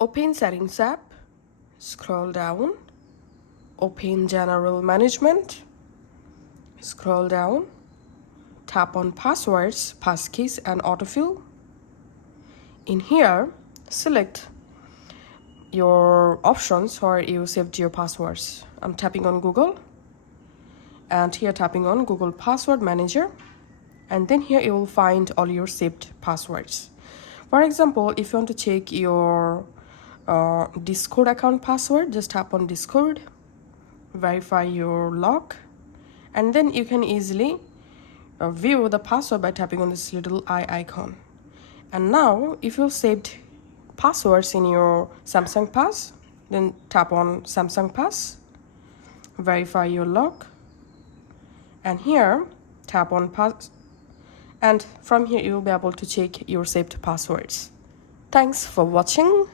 Open Settings app, scroll down, open General Management, scroll down, tap on Passwords, Passkeys and Autofill. In here, select your options where you saved your passwords. I'm tapping on Google, and here tapping on Google Password Manager, and then here you will find all your saved passwords. For example, if you want to check your Discord account password, just tap on Discord, verify your lock, and then you can easily view the password by tapping on this little eye icon. And now if you saved passwords in your Samsung Pass, then tap on Samsung Pass, verify your lock, and here tap on pass, and from here you will be able to check your saved passwords. Thanks for watching.